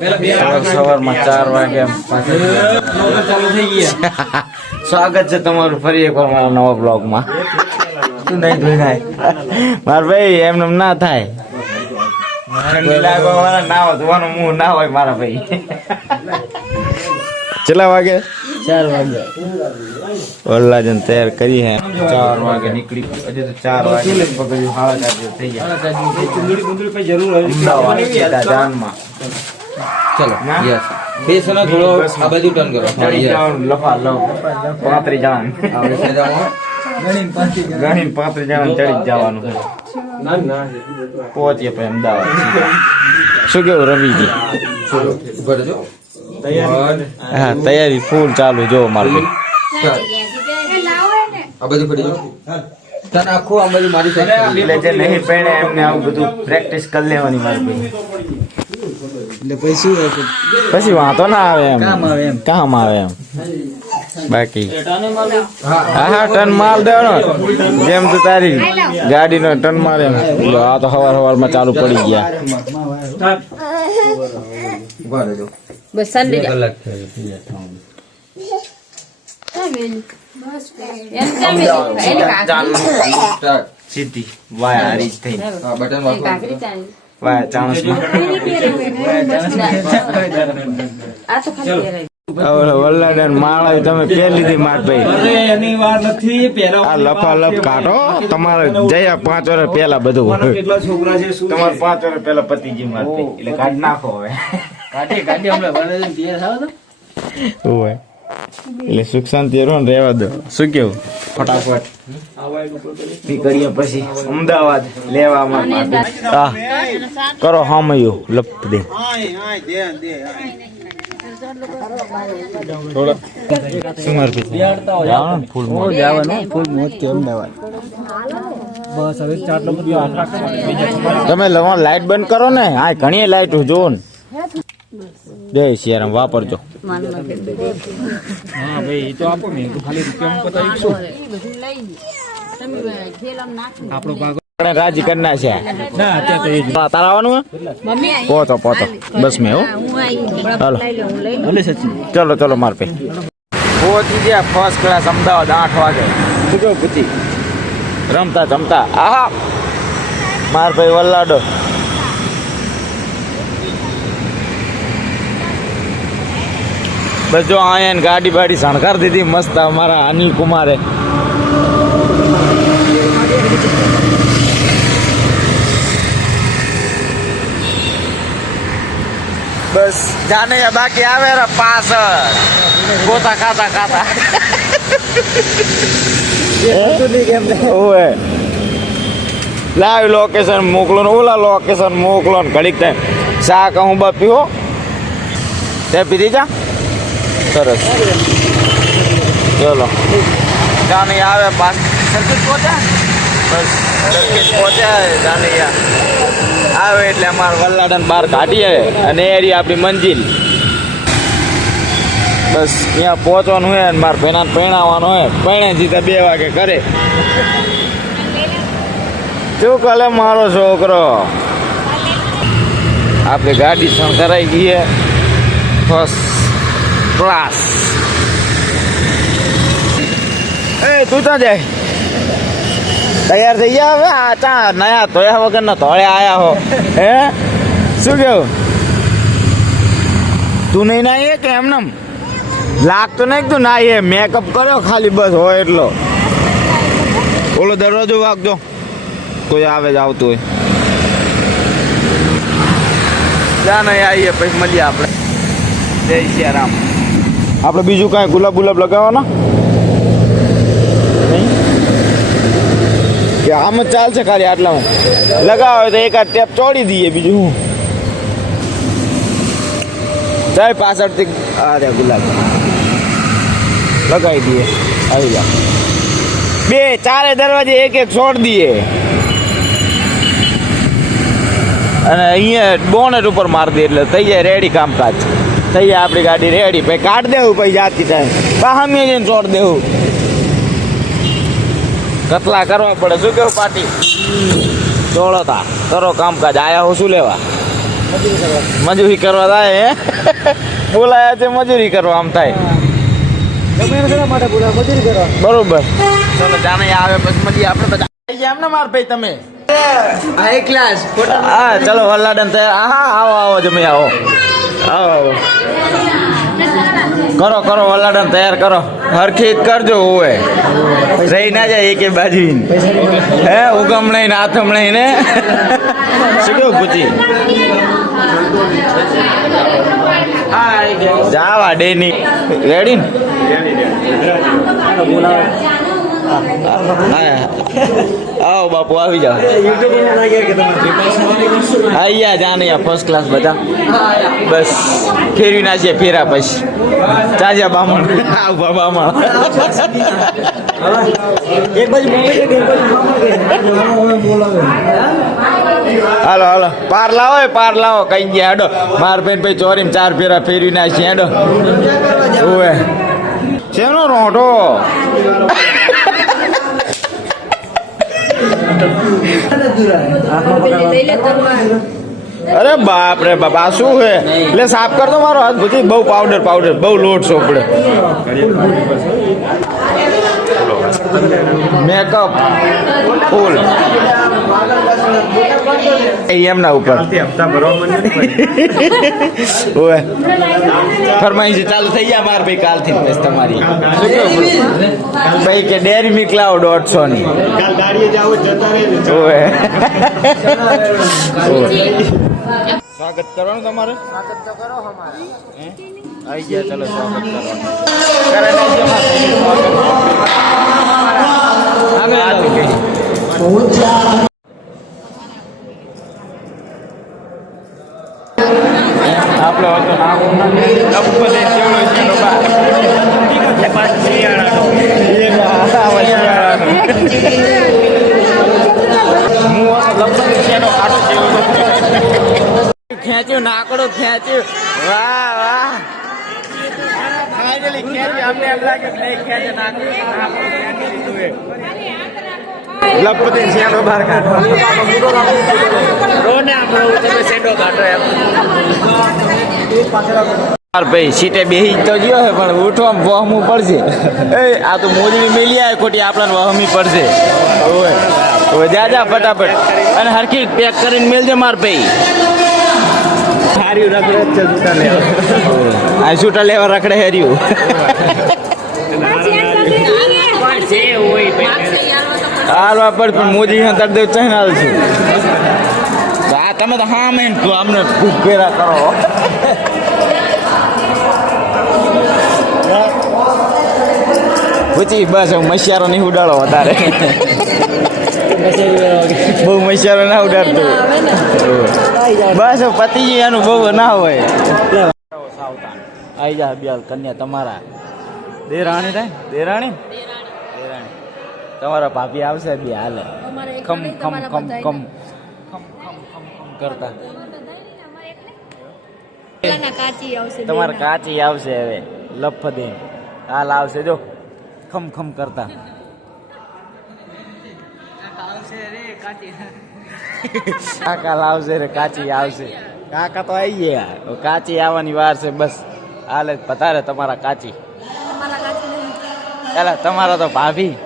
સવારમાં 4 વાગે સ્વાગત છે તમારું ફરી એકવાર મારા નવા બ્લોગમાં. શું નહીં ધોઈ મારા ભાઈ એમને ના થાય. ઠંડી લાગવા વાળા ના હોય ધોવાનું મું ના હોય મારા ભાઈ. કેટલા વાગે? 4 વાગે. વલ્લાજન તૈયાર કરી હે 4 વાગે નીકળી. હજી તો 4 વાગે લગભગ 4:30 થઈ ગયા. અમદાવાદ જાનમાં. ચલો યસ બેસ ના થોડો આ બાજુ ટર્ન કરો. લફા લવ 35 જણ આપણે સેજામાં ગણીને 35 જણ ચડી જવાનું છે. પહોંચીએ પછી અમદાવાદ. શું કેવું રવિજી? હા તૈયારી ફૂલ ચાલુ. જો મારે આ બધું પડી જાવ તને આખું આ બધું મારી સાઈડ જે નહીં પહેણે એમને આવું બધું પ્રેક્ટિસ કરી લેવાની મારી ભાઈ. એટલે પછી વાંધો ના આવે એમ કામ આવે એમ. બાકી હા ટન માલ દેવાનો જેમ તો તારી ગાડીનો ટન મારે એમ. આ તો સવારમાં ચાલુ પડી ગયા. સીધી વાય હારી થઈ બટન વાય ચાણસ વલ્લાડન માળા તમે પહેરી લીધી માર ભાઈ. આ લફાલફ કાઢો તમારે જયા 5 વર્ષ પહેલા બધું તમારે 5 વર્ષ પહેલા પતિજી માર ભાઈ એટલે કાઢ નાખો હવે. એટલે સુખ શાંતિ રહેવા દો. શું કેવું? ફટાફટ નીકળીએ પછી અમદાવાદ લેવામાં. હા કરો હામયું લપ દે તમે લાઈટ બંધ કરો ને. હા ઘણી લાઈટ જોવો ને. જય સિયારામ વાપરજો. રાજી કરના છે તારા આવવાનું પોતો બસ મેં ચલો ચલો માર પે પહોંચી ગયા ફર્સ્ટ ક્લાસ અમદાવાદ 8 વાગે. શું પૂછી રમતા જમતા આહા માર ભાઈ વલ્લાડો. બસ જો અહીંયા ગાડી બાડી શણગાર દીધી મસ્ત અમારા અનિલ કુમારે. બસ જાને બાકી આવે રે પાછળ ગોતા ખાતા લાવ લોકેશન મોકલો ને ઓલા લોકેશન મોકલો ને ઘડીક ટાઈમ શા કહું બા પીવો તે પીધી જા. સરસ ચલો જાને આવે પાસ સર્કિટ પહોંચ્યા. બસ સર્કિટ પહોંચ્યા જાનૈયા આવે એટલે અમારે વલ્લાડન બહાર કાઢીએ અને એરી આપણી મંજિલ. બસ ત્યાં પહોંચવાનું હોય ને મારે ભેનાને પહેણાવવાનું હોય. પહેણે જીતા 2 વાગે કરે. શું કલે મારો છોકરો? આપણી ગાડી શણગારાઈ ગઈ ફર્સ્ટ ક્લાસ. એ તું તો જાય તૈયાર થઈ ગયા હવે. આ ચા નયા ધોયા વગર ના ધોળે આયા હો. હે શું કેવું? તું નહીં નાહીએ કે એમનેમ લાગતો નહીં તું નાહીએ? મેકઅપ કર્યો ખાલી બસ હોય એટલો. ઓલો દરવાજો વાગજો કોઈ આવે જ આવતું હોય. જા નહીં આવીએ પછી મળીએ આપણે. જય સિયારામ. આપણે બીજું કાંઈ ગુલાબ લગાવવાના કે આમ જ ચાલશે? ખાલી આટલામાં લગાવો તો એકાદ ટેપ ચોડી દઈએ. બીજું હું જાય પાછળથી અરે ગુલાબ લગાવી દઈએ. આવી જા 2-4 દરવાજે એક છોડ દઈએ અને અહીંયા બોનેટ ઉપર મારી દઈએ એટલે થઈ જાય રેડી કામકાજ. થઈ જાય આપણી ગાડી રેડી. પછી કાઢ દેવું પછી જાતી ટાઈમ બહામી જઈને છોડ દેવું. કતલા કરવા પડે. શું કેવું પાટી? ચોળતા કરો કામકાજ. આયા હું શું લેવા? મજૂરી કરવા થાય હે બોલાયા છે મજૂરી કરવા આમ થાય બરોબર ચલો જાને આવે પછી મળી આપણે બધા આવી ગયા એમને માર ભાઈ તમે હાઈ ક્લાસ હા ચલો વલ્લાડન તૈયાર હા આવો આવો જમી આવો આવો કરો કરો વલ્લાડન તૈયાર કરો હરખી કરજો ઓએ રહી ના જાય એકે બાજુ હે ઉગમણે ને આથમણે ને શું કેવું પૂછી જાવા ડેની રેડી ને આવો બાપુ આવી જાઓ અહીંયા જાને ફર્સ્ટ ક્લાસ બધા બસ ફેરવી નાખીએ ફેરા પછી ચાજ્યા બામણ આવ બામણ હાલો હાલો પાર લાવો કઈ ગયા હેડો માર પેન ભાઈ ચોરીમાં 4 ફેરા ફેરવી નાખીએ હેડો ઓવે શેનો રોંઢો અરે બાપ રે બાપ આ શું હે એટલે સાફ કર દો મારો હાથ ભૂતી બહુ પાવડર બહુ લોટ સોપડે મેકઅપ ફૂલ એમના ઉપર ઓએ ફરમાઈશ ચાલુ થઈ ગયા માર ભાઈ કાલથી બસ તમારી શું કેવું ભાઈ કે ડેરી મિલ્ક લાવો 150 ની કાલ ગાડીએ જાવ જતા રહેજો ઓએ સ્વાગત કરવાનું તમારે સ્વાગત તો કરો અમારે આવી ગયા ચલો સ્વાગત કરવાનું આપણે હતો ખેંચ્યું નાકડો ખેંચ્યું વાહ વાહ ફાઇનલી ખેંચ્યું અમને એમ લાગે નહીં ખેંચે નાકડો લપતી શેડો બહાર કાઢો રોને આપણો તમે શેડો કાઢો એમ ભાઈ સીટે બેહી તો ગયો હે પણ ઉઠવામાં વહમું પડશે એ આ તો મોજડી મેલી આવે ખોટી આપણને વહમી પડશે ઓય જા ફટાફટ અને હરખી પેક કરીને મેલજે માર ભાઈ હાર્યું રખડે છે છૂટા લેવા આ છૂટા લેવા રખડે હેર્યું હાલવા પડ પણ મોદી તર દેવ ચહેનાલ છું આ તમે તો હા મેન તું અમને ખૂબ પેરા કરો પૂછી બસ મશિયારો નહીં ઉડાડો વધારે બહુ મશિયારો ના ઉડાડતો બસ પતિજી એનું બહુ ના હોય આવી જા બ્યાલ કન્યા તમારા દેરાણી થાય દેરાણી તમારા ભાભી આવશે બે હાલે ખમ ખમ ખમ ખમ કરતા તમારે કાચી આવશે હવે લફ દે હાલ આવશે જો ખમ ખમ કરતા કાકા લાવશે રે કાચી આવશે કાકા તો આવી ગયા કાચી આવવાની વાર છે બસ હાલે પધારે તમારા કાચી ચાલો તમારા તો ભાભી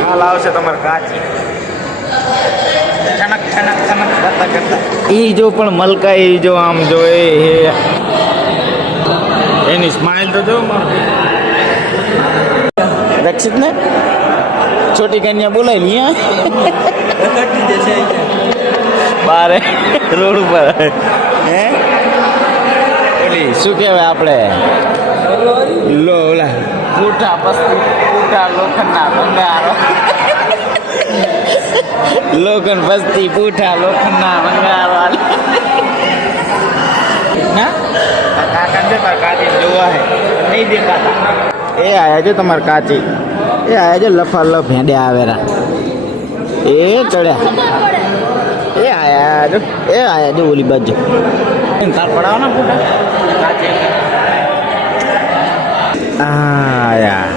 હાલ આવશે તમારે કાચી છનક છનક છનક કરતા કરતા ઈ જો પણ મલકાઈ જો આમ જો એની સ્માઈલ તો જો રક્ષિત ને છોટી કન્યા બોલાવી બારે રોડ ઉપર હે ઓલી શું કહેવાય આપણે ઓલા પૂઠા પસ્તી પૂઠા લોખંડના ભંગારો લોખંડ પસ્તી પૂઠા લોખંડના ભંગારો ના કાકા છે તાર કાચી જોવા હે નહીં દેખાતા એ આયા છે તમારે કાચી એ આયા છે લફા લફ ભેંડે આવેરા એ ચડ્યા એ આયા જો એ આયા જો ઓલી બાજુ તાર પડાવો ને પૂઠા કાચી આયા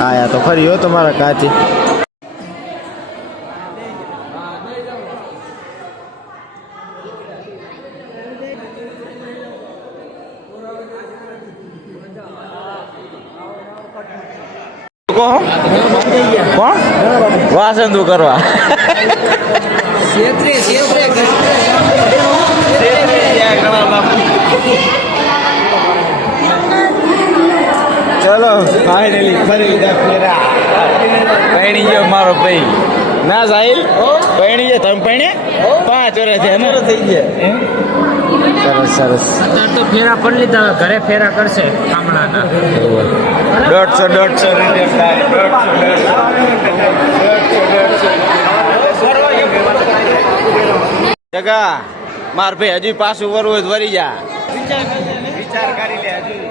આયા તો ખરી હો તમારા કાચી કહો કોણ વાસંદુ કરવા ચલો ફાઇનલી ફરી લીધા ફેરા પૈણી ગયો મારો ભાઈ ના સાહિલ પૈણી ગયો તમે પૈણે 5 વર્ષ છે ને થઈ ગયા સરસ સરસ અત્યારે તો ફેરા પડી લીધા હવે ઘરે ફેરા કરશે ગામડાના 150 રીતે જગા માર ભાઈ હજી પાછું વરવું હોય તો વરી જા વિચાર કરી લે હજી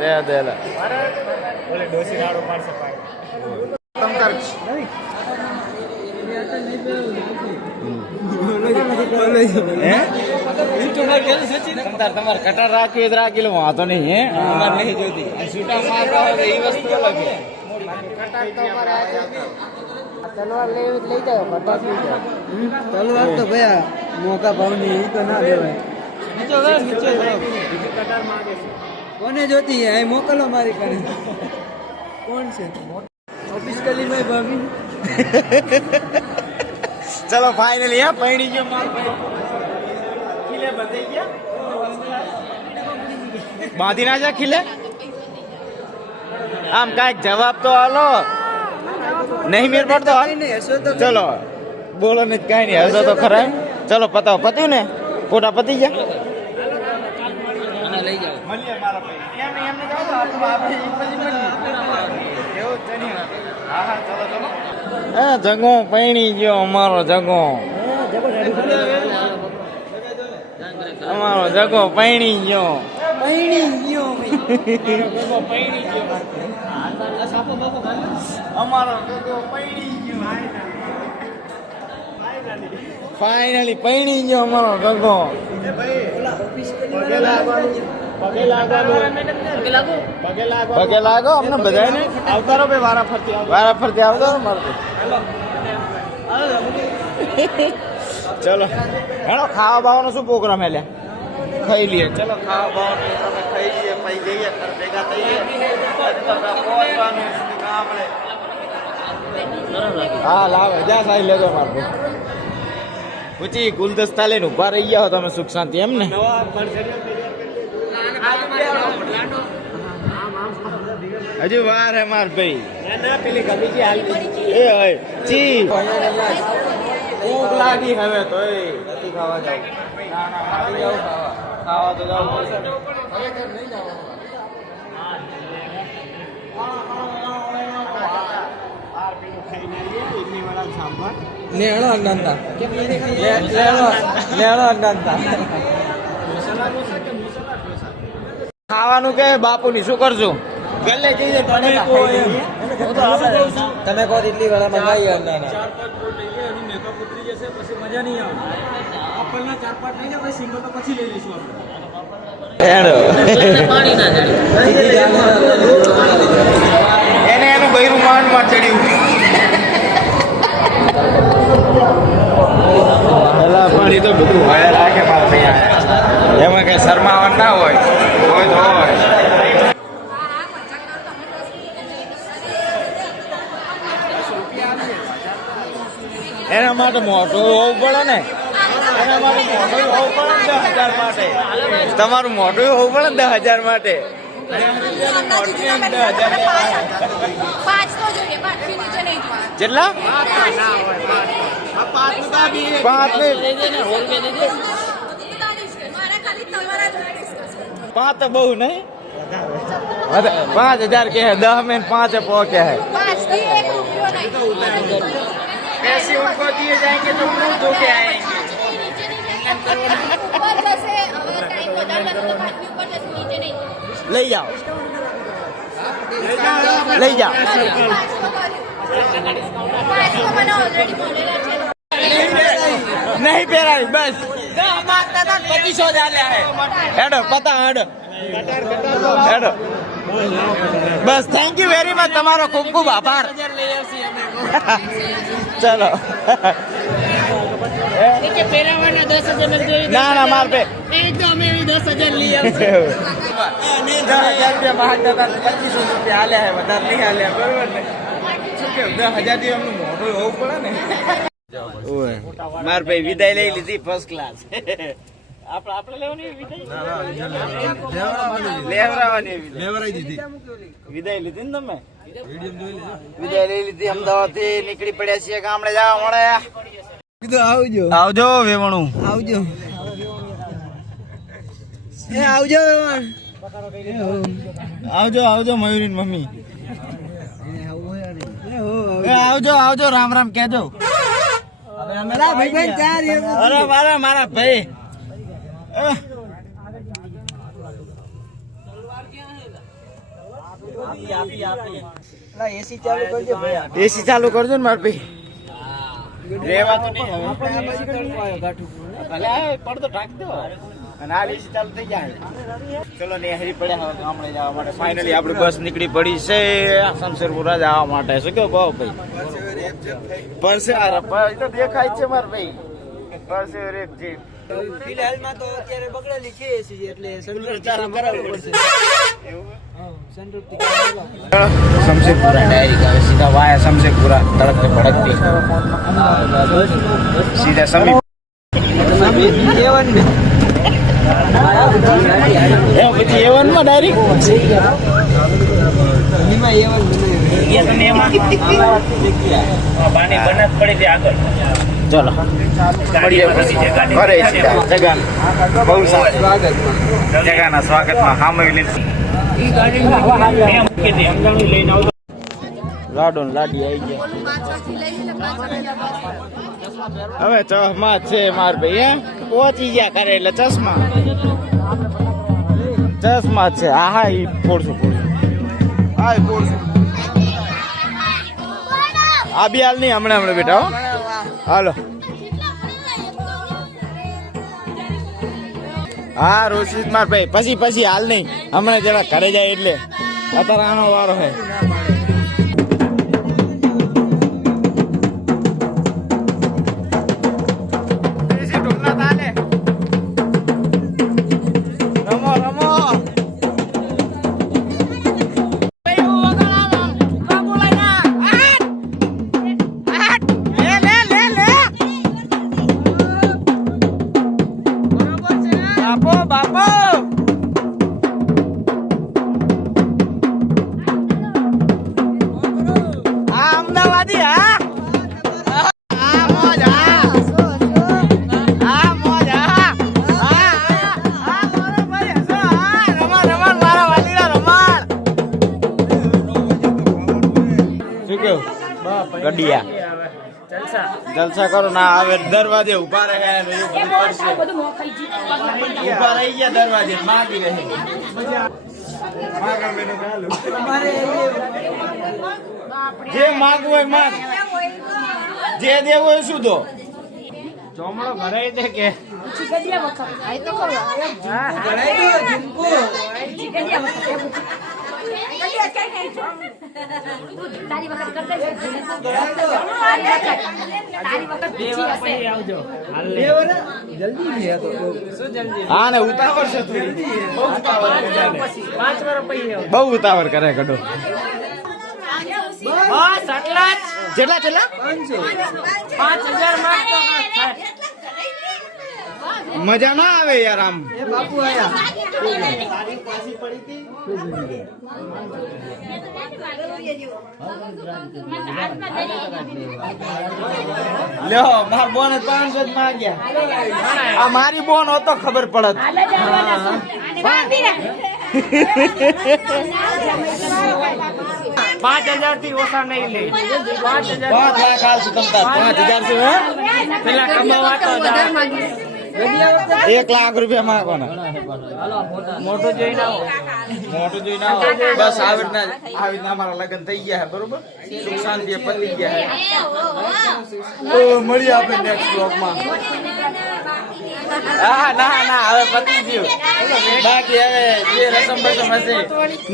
ઓય દે લે ઓલે ડોસી રાડો પાડશે પાય તમ કર તમારે કટાર રાખવી તો રાખી લો વાંધો નહીં હે અમારે નહીં જોઈતી છૂટા મારવા હોય એ વસ્તુ અલગ છે તલવાર લઈ જાવ તલવાર તો ભયા મોકા ભાવની ઈ તો ના દેવાય કોને જોતી હે અહીં મોકલો મારી કને કોણ છે ઓફિસ કલી મેં ભાભી ચલો ફાઇનલી હે પૈણી ગયો માર ભાઈ ખીલે બતાઈ ગયા બાંધી ના જા ખીલે આમ કાંઈક જવાબ તો હાલો નહીં મેર પડતો હાલ ચલો બોલો ને કાંઈ નહીં હસો તો ખરા ચલો પતાવો પત્યું ને ફોટા પતી ગયા લઈ જાવ મળીએ મારા ભાઈ એમને કહો તો આપણે પછી મળીએ એવું જ નહીં હા હા ચલો ચલો હા જગો પૈણી ગયો અમારો જગો અમારો જગો પૈણી ગયો અમારો જગો પૈણી ગયો ફાઇનલી પૈણી ગયો અમારો જગો પગે લાગો અમને બધાને આવતારો ભાઈ વારા ફરતી આવતારો મારો ચલો હેડો ખાવા બાવાનો શું પ્રોગ્રામ હેલ્યા ખાઈ લઈએ ચલો ખાવા બાવાનો તમે ખાઈ લઈએ પછી જઈએ ભેગા થઈએ હા લાવે જ્યાં સાઈ લેજો મારો પૂછી ગુલદસ્તા લઈને ઉભા રહી ગયા હો તમે સુખ શાંતિ એમ ને હજુ વાર હે માર ભાઈ એ હોય ચી ભૂખ લાગી હવે તો નથી ખાવા જાવ ખાવા તો જાવ લેણો અંગાંતા લેણો અંગાંતા ખાવાનું કે બાપુ ની શું કરશું ગલ્લે જઈએ તમે કહો એટલી વાળા મંગાવી અંગાના એને એનું બૈરું માંડ ચડ્યું પેલા પણ એ તો બધું હોય રાખે એમાં કઈ શરમાવાનું ના હોય હોય તો હોય એના માટે મોટું હોવું પડે ને એના માટે મોટું હોવું પડે ને 10,000 માટે તમારું મોટું હોવું પડે ને 10,000 માટે કેટલા 5 તો બહુ નહીં 5,000 કે है 10 में 5 पहुंचे है पैसे उनको दिए जाएंगे तो मुंह धो के आएंगे ले जाओ नहीं पेरा बस 25,000 है हेडो पता हेडो बस थैंक यू वेरी मच તમારો ખૂબ ખૂબ આભાર ચલો કે પહેરાવાના 10,000 લઈ દેવી. ના ના માર પે એ તો અમે એવી 10,000 લઈ આવશું. 10,000 રૂપિયા બહાર જતા 2500 રૂપિયા હાલ્યા હે વધારે નહીં હાલ્યા બરોબર ને શું કેવું 10,000 થી અમને મોટું હોવું પડે ને ઓય માર ભાઈ વિદાય લઈ લીધી ફર્સ્ટ ક્લાસ આપણે લેવાની વિદાય લેવરાવાની લેવરાઈ દીધી વિદાય લીધી ને તમે વિદાય લઈ લીધી અમદાવાદ થી નીકળી પડ્યા છીએ ગામડે જવા મળે કીધું આવજો આવજો વેવણું આવજો એ આવજો વેવાણ આવજો આવજો મયુરીન મમ્મી એ આવજો આવજો રામ રામ કહેજો ભાઈ ચાર અરે મારા ભાઈ એસી ચાલુ કરજો ભાઈ એસી ચાલુ કરજો ને માર ભાઈ રેવા તો નહીં હવે ભલે આ પડદો ઢાંક દો અને આ એસી ચાલુ થઈ જાય ચલો ને હરી પડ્યા હવે ગામડે જવા માટે ફાઇનલી આપણી બસ નીકળી પડી છે શમશેરપુરા જવા માટે શું કેવું ભાવ ભાઈ પરસે તો દેખાય છે માર ભાઈ પરસે રેપ જીપ ફિલહાલમાં તો અત્યારે બગડેલી છે એસી એટલે સર્વિસ ચાલુ કરાવવું પડશે શમશેરપુરા ડાયરેક્ટ આવે સીધા વાયા શમશેરપુરા તડકને ભડકતી સીધા સમી પછી A1 માં ડાયરેક્ટ ચલો મળીએ જગાન બહુ સારું જગાના સ્વાગતમાં હામવી લાડો ને લાડી આવી ગયા હવે ચશ્મા છે માર ભાઈ પહોંચી ગયા કરે એટલે ચશ્મા છે હા ઈ ફોડશું હા ફોડશું આ બી હાલ નહીં હમણાં બેટા હો હાલો હા રોશિત માર ભાઈ પછી હાલ નહીં હમણાં જરા ઘરે જાય એટલે અત્યારે આનો વારો હે ગડિયા જલસા કરો ના આવે દરવાજે ઉભા રહ્યા ઉભા રહી ગયા દરવાજે માગી રહે જે માગવું હોય માગ જે દેવું હોય શું દો ચોમડો ભરાઈ દે કે હા ને ઉતાવળ છે બહુ ઉતાવળ કરે ગડો જેટલા 5,000 મજા ના આવે યાર આમ બાપુ આયા લ્યો માર બોન 500 જ માંગ્યા આ મારી બોન હોતો ખબર પડત 5,000 થી ઓછા નહીં લે 5 લાખ આલશું તમતા 5,000 થી પેલા કમાવાતો 1 લાખ રૂપિયા માંગવાના મોટું જોઈને આવો બસ આવી રીતના અમારા લગ્ન થઈ ગયા બરોબર સુખ શાંતિ પતી ગયા મળીએ આપણે નેક્સ્ટ બ્લોગમાં હા ના હવે પતી ગયું બાકી હવે જે રસમ બસમ હશે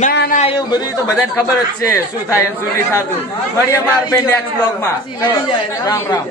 ના એવું બધું તો બધાને ખબર જ છે શું થાય શું નહીં થતું મળીએ મારા નેક્સ્ટ બ્લોગમાં રામ રામ